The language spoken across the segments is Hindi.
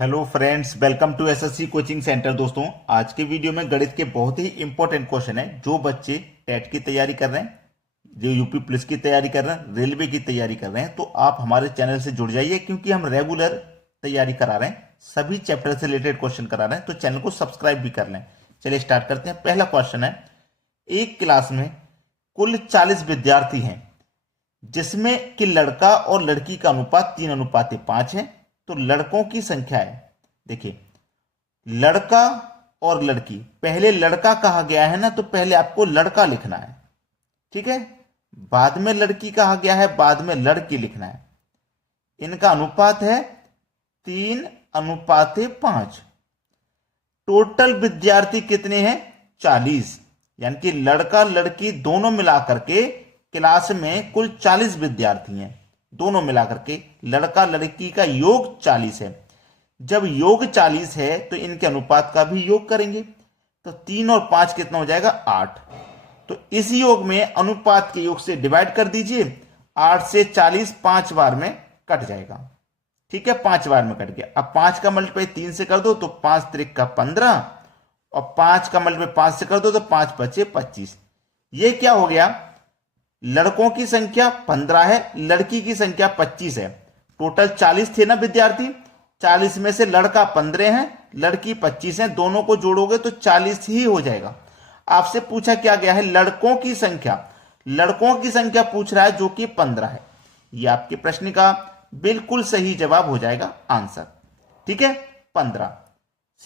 Hello friends, welcome to SSC coaching centre. दोस्तों, आज के वीडियो में गणित के बहुत ही इंपॉर्टेंट क्वेश्चन है। जो बच्चे टेट की तैयारी कर रहे हैं, जो यूपी पुलिस की तैयारी कर रहे हैं, रेलवे की तैयारी कर रहे हैं, तो आप हमारे चैनल से जुड़ जाइए, क्योंकि हम रेगुलर तैयारी करा रहे हैं, सभी चैप्टर से रिलेटेड क्वेश्चन करा रहे हैं। तो चैनल को सब्सक्राइब भी कर लें। चलिए स्टार्ट करते हैं। पहला क्वेश्चन है, एक क्लास में कुल 40 विद्यार्थी हैं, जिसमें कि लड़का और लड़की का अनुपात 3:5 है। तो लड़कों की संख्या है, देखिए लड़का और लड़की, पहले लड़का कहा गया है ना, तो पहले आपको लड़का लिखना है, ठीक है। बाद में लड़की कहा गया है, बाद में लड़की लिखना है। इनका अनुपात है 3:5। टोटल विद्यार्थी कितने हैं? 40। यानी कि लड़का लड़की दोनों मिलाकर के क्लास में कुल 40 विद्यार्थी हैं। दोनों मिलाकर के लड़का लड़की का योग 40 है। जब योग 40 है तो इनके अनुपात का भी योग करेंगे, तो 3 और 5 कितना हो जाएगा? 8। तो इस योग में अनुपात के योग से डिवाइड कर दीजिए। 8 से 40 5 बार में कट जाएगा, ठीक है, 5 बार में कट गया। अब 5 का मल्टीप्लाई 3 से कर दो तो 5 त्रिक का 15, और 5 का मल्टीप्लाई 5 से कर दो तो 5 बचे 25। ये क्या हो गया? लड़कों की संख्या 15 है, लड़की की संख्या 25 है। टोटल 40 थे ना विद्यार्थी, 40 में से लड़का 15 है, लड़की 25 है, दोनों को जोड़ोगे तो 40 ही हो जाएगा। आपसे पूछा क्या गया है? लड़कों की संख्या। लड़कों की संख्या पूछ रहा है, जो कि 15 है। यह आपके प्रश्न का बिल्कुल सही जवाब हो जाएगा, आंसर, ठीक है, 15।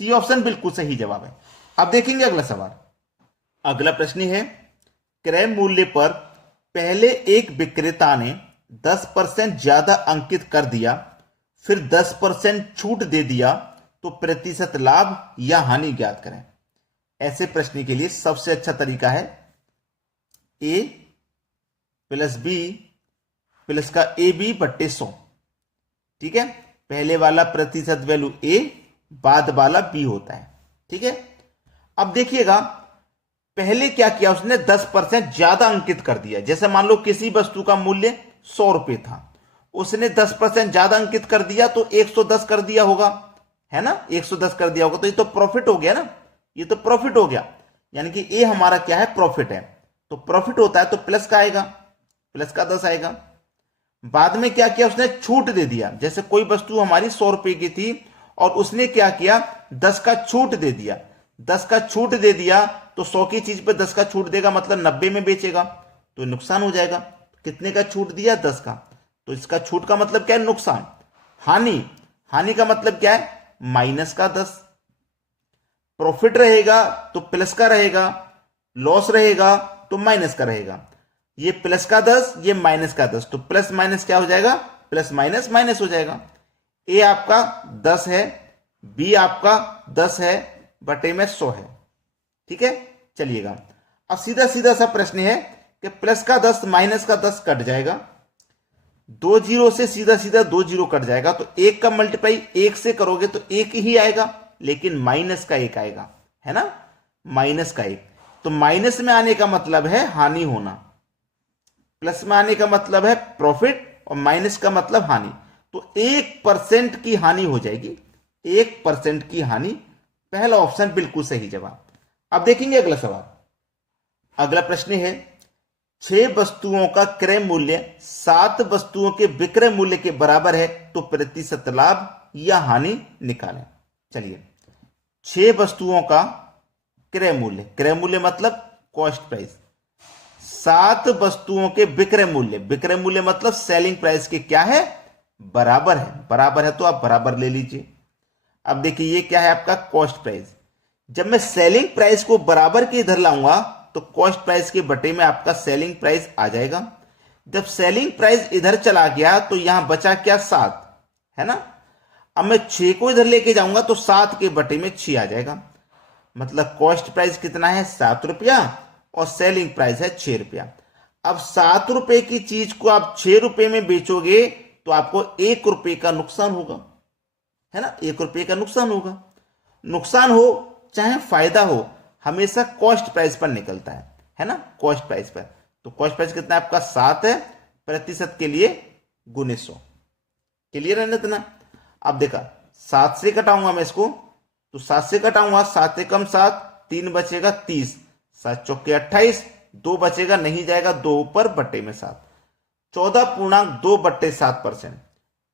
सी ऑप्शन बिल्कुल सही जवाब है। अब देखेंगे अगला सवाल। अगला प्रश्न है, क्रय मूल्य पर पहले एक विक्रेता ने 10% ज्यादा अंकित कर दिया, फिर 10% छूट दे दिया, तो प्रतिशत लाभ या हानि ज्ञात करें। ऐसे प्रश्न के लिए सबसे अच्छा तरीका है ए प्लस बी प्लस का ए बी बट्टे 100, ठीक है। पहले वाला प्रतिशत वैल्यू ए, बाद वाला बी होता है, ठीक है। अब देखिएगा, पहले क्या किया उसने? 10% ज्यादा अंकित कर दिया। जैसे मान लो किसी वस्तु का मूल्य 100 रुपए था, उसने 10% ज्यादा अंकित कर दिया तो 110 कर दिया होगा, है ना, 110 कर दिया होगा। तो ये तो प्रॉफिट हो गया ना, ये तो प्रॉफिट हो गया। यानी कि ए हमारा क्या है? प्रॉफिट है। तो प्रॉफिट होता है तो प्लस का आएगा, प्लस का 10 आएगा। बाद में क्या किया उसने? छूट दे दिया। जैसे कोई वस्तु हमारी 100 रुपए की थी और उसने क्या किया? 10 का छूट दे दिया। 10 का छूट दे दिया तो 100 की चीज पे 10 का छूट देगा, मतलब 90 में बेचेगा, तो नुकसान हो जाएगा। कितने का छूट दिया? 10 का। तो इसका छूट का मतलब क्या है? नुकसान। हानि, हानि का मतलब क्या है? माइनस का 10। प्रॉफिट रहेगा तो प्लस का रहेगा, लॉस रहेगा तो माइनस का रहेगा। ये प्लस का 10, ये माइनस का 10, तो प्लस माइनस क्या हो जाएगा? प्लस माइनस माइनस हो जाएगा। ए आपका 10 है, बी आपका 10 है, बटे में 100 है, ठीक है। चलिएगा, अब सीधा सीधा सा प्रश्न है कि प्लस का 10 माइनस का 10 कट जाएगा, 2 जीरो से सीधा सीधा 2 जीरो कट जाएगा, तो 1 का मल्टीप्लाई 1 से करोगे तो 1 ही आएगा, लेकिन माइनस का 1 आएगा, है ना, माइनस का 1। तो माइनस में आने का मतलब है हानि होना, प्लस में आने का मतलब है प्रॉफिट, और माइनस का मतलब हानि। तो 1% की हानि हो जाएगी, 1% की हानि। पहला ऑप्शन बिल्कुल सही जवाब। अब देखेंगे अगला सवाल। अगला प्रश्न है, 6 वस्तुओं का क्रय मूल्य 7 वस्तुओं के विक्रय मूल्य के बराबर है, तो प्रतिशत लाभ या हानि निकालें। चलिए, 6 वस्तुओं का क्रय मूल्य, क्रय मूल्य मतलब कॉस्ट प्राइस, 7 वस्तुओं के विक्रय मूल्य, विक्रय मूल्य मतलब सेलिंग प्राइस के क्या है? बराबर है। बराबर है तो आप बराबर ले लीजिए। अब देखिए, ये क्या है? आपका कॉस्ट प्राइस। जब मैं सेलिंग प्राइस को बराबर के इधर लाऊंगा तो कॉस्ट प्राइस के बटे में आपका सेलिंग प्राइस आ जाएगा। जब सेलिंग प्राइस इधर चला गया तो यहां बचा क्या? 7, है ना। अब मैं 6 को इधर लेके जाऊंगा तो 7 के बटे में 6 आ जाएगा। मतलब कॉस्ट प्राइस कितना है? 7 रुपया, और सेलिंग प्राइस है 6 रुपया। अब 7 रुपए की चीज को आप 6 रुपए में बेचोगे तो आपको 1 रुपए का नुकसान होगा, है ना, 1 रुपए का नुकसान होगा। नुकसान हो चाहे फायदा हो, हमेशा कॉस्ट प्राइस पर निकलता है ना, कॉस्ट प्राइस पर। तो कॉस्ट प्राइस कितना है आपका? 7 है, प्रतिशत के लिए गुने 100। क्लियर है ना इतना? अब देखा, 7 से घटाऊंगा मैं इसको, तो 7 से घटाऊंगा, 7 एकम 7, 3 बचेगा 30, 7 चौके 28, 2 बचेगा, नहीं जाएगा 2 ऊपर बट्टे में 7, 14.2/7%।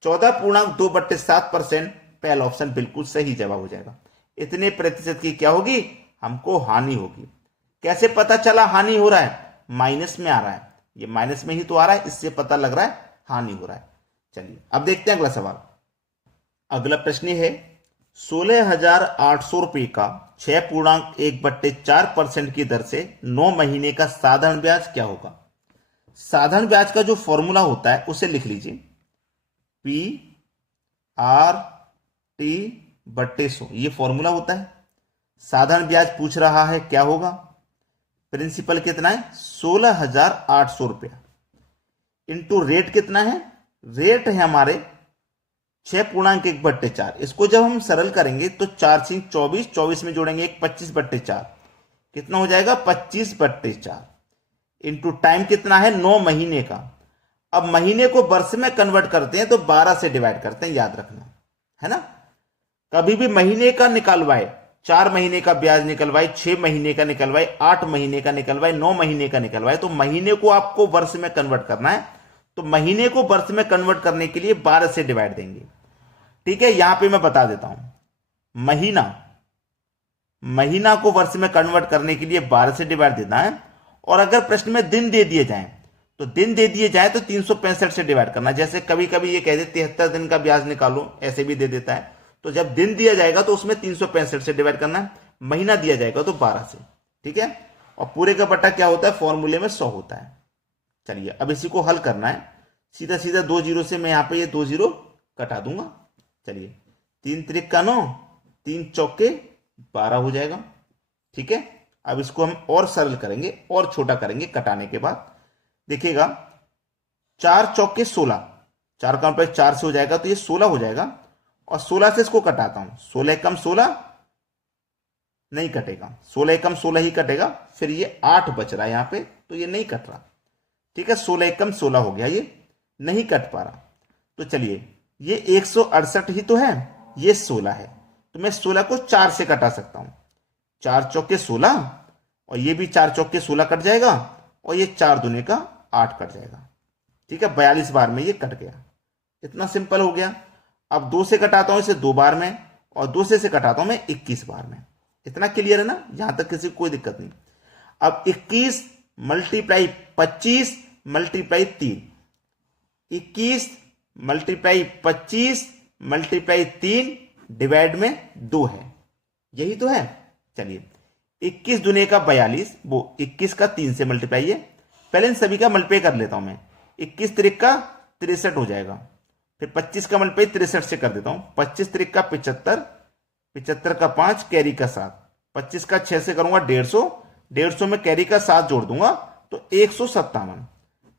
14.2/7% पहला ऑप्शन बिल्कुल सही जवाब हो जाएगा। इतने प्रतिशत की क्या होगी, हमको हानि होगी। कैसे पता चला हानि हो रहा है, माइनस में आ रहा है, ये माइनस में ही तो आ रहा है, इससे पता लग रहा है हानि हो रहा है। चलिए अब देखते हैं अगला सवाल। अगला प्रश्न है 16,800 रुपए का 6.1/4% की दर से 9 महीने का साधारण ब्याज क्या होगा। साधारण ब्याज का जो फॉर्मूला होता है उसे लिख लीजिए, PRT/100, ये फॉर्मूला होता है। साधारण ब्याज पूछ रहा है क्या होगा, प्रिंसिपल कितना है 16,800 रुपया, इंटू रेट कितना है, रेट है हमारे 6.1/4। इसको जब हम सरल करेंगे तो 4 से 24, 24 में जोड़ेंगे 1, 25/4, कितना हो जाएगा 25/4, इंटू टाइम कितना है 9 महीने का। अब महीने को वर्ष में कन्वर्ट करते हैं तो 12 से डिवाइड करते हैं, याद रखना है ना। कभी भी महीने का निकलवाए, 4 महीने का ब्याज निकलवाए, 6 महीने का निकलवाए, 8 महीने का निकलवाए, 9 महीने का निकलवाए, तो महीने को आपको वर्ष में कन्वर्ट करना है, तो महीने को वर्ष में कन्वर्ट करने के लिए 12 से डिवाइड देंगे। ठीक है, यहां पे मैं बता देता हूं, महीना को वर्ष में कन्वर्ट करने के लिए 12 से डिवाइड देना है। और अगर प्रश्न में दिन दे दिए जाए तो 365 से डिवाइड करना। जैसे कभी कभी ये कह दे 73 दिन का ब्याज निकालो, ऐसे भी दे देता है, तो जब दिन दिया जाएगा तो उसमें 365 से डिवाइड करना है, महीना दिया जाएगा तो 12 से। ठीक है, और पूरे का बट्टा क्या होता है, फॉर्मूले में 100 होता है। चलिए अब इसी को हल करना है, सीधा सीधा 2 जीरो से मैं यहां पे ये 2 जीरो कटा दूंगा। चलिए 3 त्रिक का 9, 3 चौके 12 हो जाएगा। ठीक है, अब इसको हम और सरल करेंगे और छोटा करेंगे कटाने के बाद। देखिएगा 4 चौके 16, 4 का मतलब 4 से हो जाएगा तो ये 16 हो जाएगा, और 16 से इसको कटाता हूं, 16 एकम 16 नहीं कटेगा, 16 एकम 16 ही कटेगा, फिर ये 8 बच रहा है यहां पे, तो ये नहीं कट रहा। ठीक है, 16 एकम 16 हो गया, ये नहीं कट पा रहा। तो चलिए ये 168 ही तो है, ये 16 है, तो मैं 16 को 4 से कटा सकता हूं, 4 चौके 16, और ये भी 4 चौके 16 कट जाएगा, और ये 4 दूने का 8 कट जाएगा। ठीक है, 42 बार में ये कट गया। इतना सिंपल हो गया। अब 2 से कटाता हूं इसे 2 बार में, और 2 से कटाता हूं मैं 21 बार में। इतना क्लियर है ना, यहां तक किसी को कोई दिक्कत नहीं। अब 21 multiply 25 multiply 3, 21 multiply 25 multiply 3 divide में 2 है, यही तो है। चलिए 21 दुने का 42, वो 21 का 3 से मल्टीप्लाई है, पहले इन सभी का मल्टीप्लाई कर लेता हूं मैं। 21 त्रिक का 63 हो जाएगा, फिर 25 का मल्टीप्लाई 63 से कर देता हूं, 25 त्रिक का 75, 75 का 5, कैरी का 7, 25 का 6 से करूंगा 150, 150 में कैरी का 7 जोड़ दूंगा तो 157।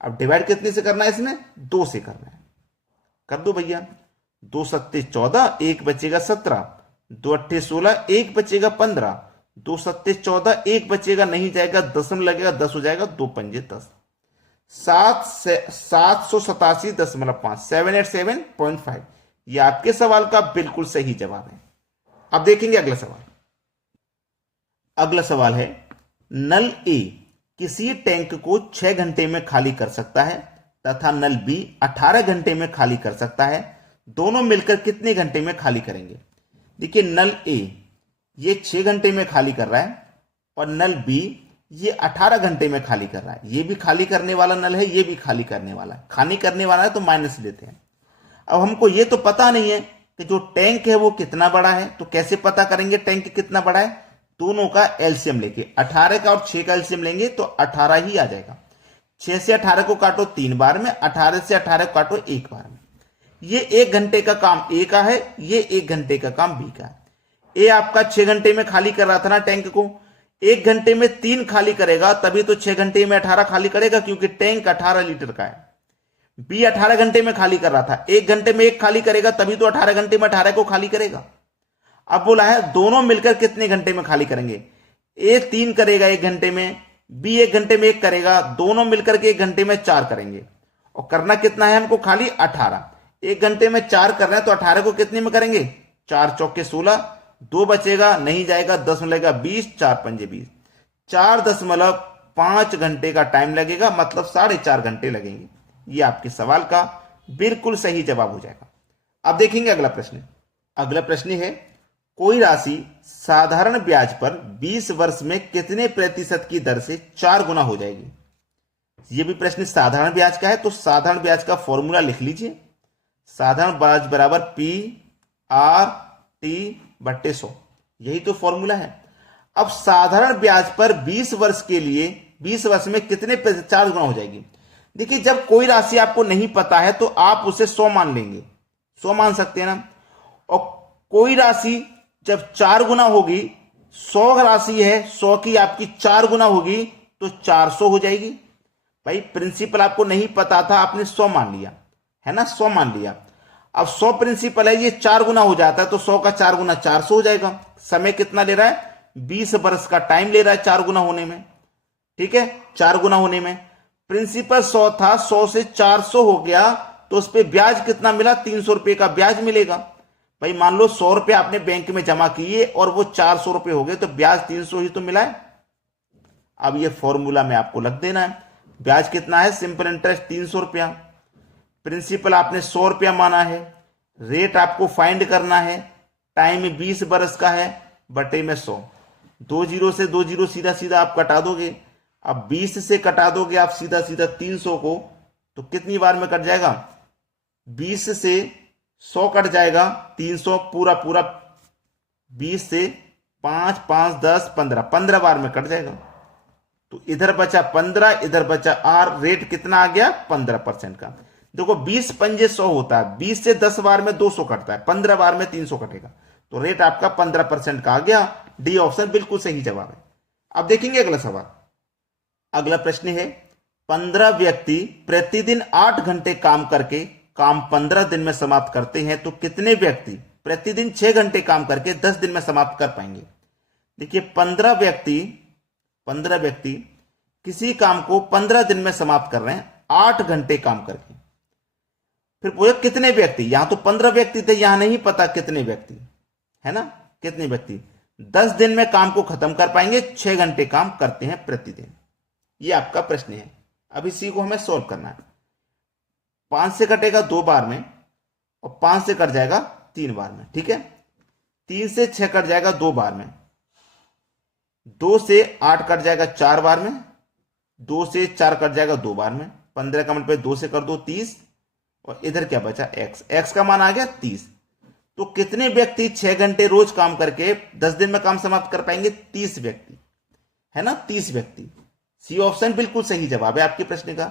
अब डिवाइड कितने से करना है, इसमें 2 से करना है, कर दो भैया। 2 सत्ते 14, 1 बचेगा 17, 2 अट्ठे 16, 1 बचेगा 15, 2 सत्ते 14, 1 बचेगा, नहीं जाएगा, 10 में लगेगा, 10 हो जाएगा, 2 पंजे 10, 787.5, 787.5, ये आपके सवाल का बिल्कुल सही जवाब है। अब देखेंगे अगला सवाल। अगला सवाल है, नल ए किसी टैंक को 6 घंटे में खाली कर सकता है तथा नल बी 18 घंटे में खाली कर सकता है, दोनों मिलकर कितने घंटे में खाली करेंगे। देखिए नल ए ये 6 घंटे में खाली कर रहा है, और नल बी ये 18 घंटे में खाली कर रहा है। ये भी खाली करने वाला नल है, ये भी खाली करने वाला है, खाली करने वाला है तो माइनस लेते हैं। अब हमको ये तो पता नहीं है कि जो टैंक है वो कितना बड़ा है, तो कैसे पता करेंगे टैंक कितना बड़ा है, दोनों का एलसीएम लेके 18 का और 6 का एलसीएम लेंगे तो 18 ही आ जाएगा। 6 से 18 को काटो 3 बार में, 18 से 18 को काटो 1 बार में। ये 1 घंटे का काम ए का है, ये 1 घंटे का काम बी का है। ए आपका 6 घंटे में खाली कर रहा था ना टैंक को, 1 घंटे में 3 खाली करेगा तभी तो 6 घंटे में 18 खाली करेगा, क्योंकि टैंक 18 लीटर का है। बी 18 घंटे में खाली कर रहा था, 1 घंटे में 1 खाली करेगा तभी तो 18 घंटे में 18 को खाली करेगा। अब बोला है दोनों मिलकर कितने घंटे में खाली करेंगे, ए 3 करेगा 1 घंटे में, बी 1 घंटे में 1 करेगा, दोनों मिलकर के 1 घंटे में 4 करेंगे। और करना कितना है हमको खाली 18, 1 घंटे में 4 कर रहे हैं तो 18 को कितने में करेंगे 4 चौके 16, 2 बचेगा, नहीं जाएगा, 10 में लगेगा 20, 4 पंजे 20, 4.5 घंटे का टाइम लगेगा, मतलब 4.5 घंटे लगेंगे। ये आपके सवाल का बिल्कुल सही जवाब हो जाएगा। अब देखेंगे अगला प्रश्न। अगला प्रश्न है, कोई राशि साधारण ब्याज पर 20 वर्ष में कितने प्रतिशत की दर से 4 गुना हो जाएगी। यह भी प्रश्न साधारण ब्याज का है, तो साधारण ब्याज का फॉर्मूला लिख लीजिए। साधारण ब्याज बराबर PRT/100, यही तो फॉर्मूला है। अब साधारण ब्याज पर 20 वर्ष के लिए 20 वर्ष में कितने 4 गुना हो जाएगी। देखिए, जब कोई राशि आपको नहीं पता है तो आप उसे 100 मान लेंगे, 100 मान सकते हैं ना। और कोई राशि जब 4 गुना होगी, 100 राशि है, 100 की आपकी 4 गुना होगी तो 400 हो जाएगी। भाई प्रिंसिपल आपको नहीं पता था, आपने 100 मान लिया है ना, 100 मान लिया। अब 100 प्रिंसिपल है, ये 4 गुना हो जाता है तो 100 का 4 गुना 400 हो जाएगा। समय कितना ले रहा है, 20 वर्ष का टाइम ले रहा है 4 गुना होने में। ठीक है, 4 गुना होने में प्रिंसिपल 100 था, 100 से 400 हो गया तो उस पर ब्याज कितना मिला, 300 रुपए का ब्याज मिलेगा। भाई मान लो 100 रुपए आपने बैंक में जमा किए और वो 400 रुपए हो गए तो ब्याज 300 ही तो मिला है। अब ये फॉर्मूला में आपको लग देना है। ब्याज कितना है, सिंपल इंटरेस्ट 300 रुपया, प्रिंसिपल आपने 100 रुपया माना है, रेट आपको फाइंड करना है, टाइम 20 बरस का है, बटे में 100, 2 जीरो से 2 जीरो सीधा सीधा आप कटा दोगे। अब 20 से कटा दोगे आप सीधा सीधा 300 को, तो कितनी बार में कट जाएगा, 20 से 100 कट जाएगा, 300 पूरा पूरा, 20 से 5 5 10 15, 15 बार में कट जाएगा। तो इधर बचा 15, इधर बचा आर, रेट कितना आ गया 15% का। देखो 20 पंजे 100 होता है, 20 से 10 बार में 200 कटता है, 15 बार में 300 कटेगा, तो रेट आपका 15% का आ गया। डी ऑप्शन बिल्कुल सही जवाब है। अब देखेंगे अगला सवाल। अगला प्रश्न है, 15 व्यक्ति प्रतिदिन 8 घंटे काम करके काम 15 दिन में समाप्त करते हैं, तो कितने व्यक्ति प्रतिदिन 6 घंटे काम करके 10 दिन में समाप्त कर पाएंगे। देखिए 15 व्यक्ति किसी काम को 15 दिन में समाप्त कर रहे हैं 8 घंटे काम करके। फिर पूछे कितने व्यक्ति, यहां तो 15 व्यक्ति थे, यहां नहीं पता कितने व्यक्ति है ना, कितने व्यक्ति 10 दिन में काम को खत्म कर पाएंगे, 6 घंटे काम करते हैं प्रतिदिन। ये आपका प्रश्न है। अब इसी को हमें सोल्व करना है। 5 से कटेगा 2 बार में और 5 से कट जाएगा 3 बार में। ठीक है, 3 से 6 कट जाएगा 2 बार में, 2 से 8 कट जाएगा 4 बार में, 2 से 4 कट जाएगा 2 बार में, 15 का मतलब 2 से कर दो 30, और इधर क्या बचा x का मान आ गया 30। तो कितने व्यक्ति 6 घंटे रोज काम करके 10 दिन में काम समाप्त कर पाएंगे, 30 व्यक्ति है ना, 30 व्यक्ति। सी ऑप्शन बिल्कुल सही जवाब है आपके प्रश्न का।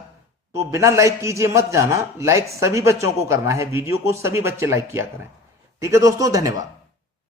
तो बिना लाइक कीजिए मत जाना, लाइक सभी बच्चों को करना है, वीडियो को सभी बच्चे लाइक किया करें। ठीक है दोस्तों, धन्यवाद।